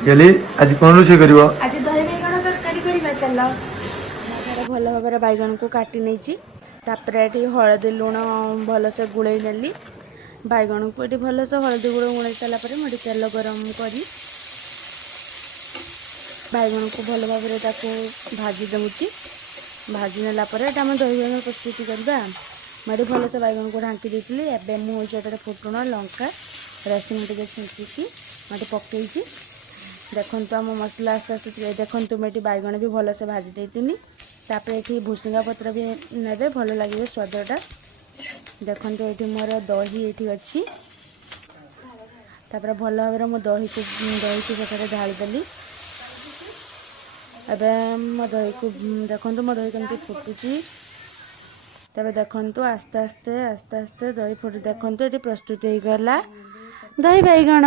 गली आज कौन रोषे कर आज दही बैगण तरकारी करबा चलो भल भाव बैगण को काटी नहीं तापर ये हलदी लुण भलसे गुड़े नेली बैगण को ये भलसे हलदी गुड़ गुड़े सारापर मुझे तेल गरम करी बैगण को भल भाव भाजी दूची भाजी नेला आम दही बैगण प्रस्तुति करवा मुझे भलसे बैगण को ढांकी देती एवं मुझे फुटुण लंका रसुण टे छेचिकी मुझे पकई देखु आम मसला आस्ते आस्ते देखु मुझे बैगण भी भलसे भाजी देती तापर ये भुसुंगा पत्र भी ने भल लगे स्वादटा देखो ये मोर दही ये अच्छी तापर भल भाव मो दही को से ढालीदेली एवं मो दही को देखो मो दही कमी फुटुची तबे देखो आस्ते आस्ते आस्ते आस्ते दही फुट देखो ये प्रस्तुत हो गला दही बैगण।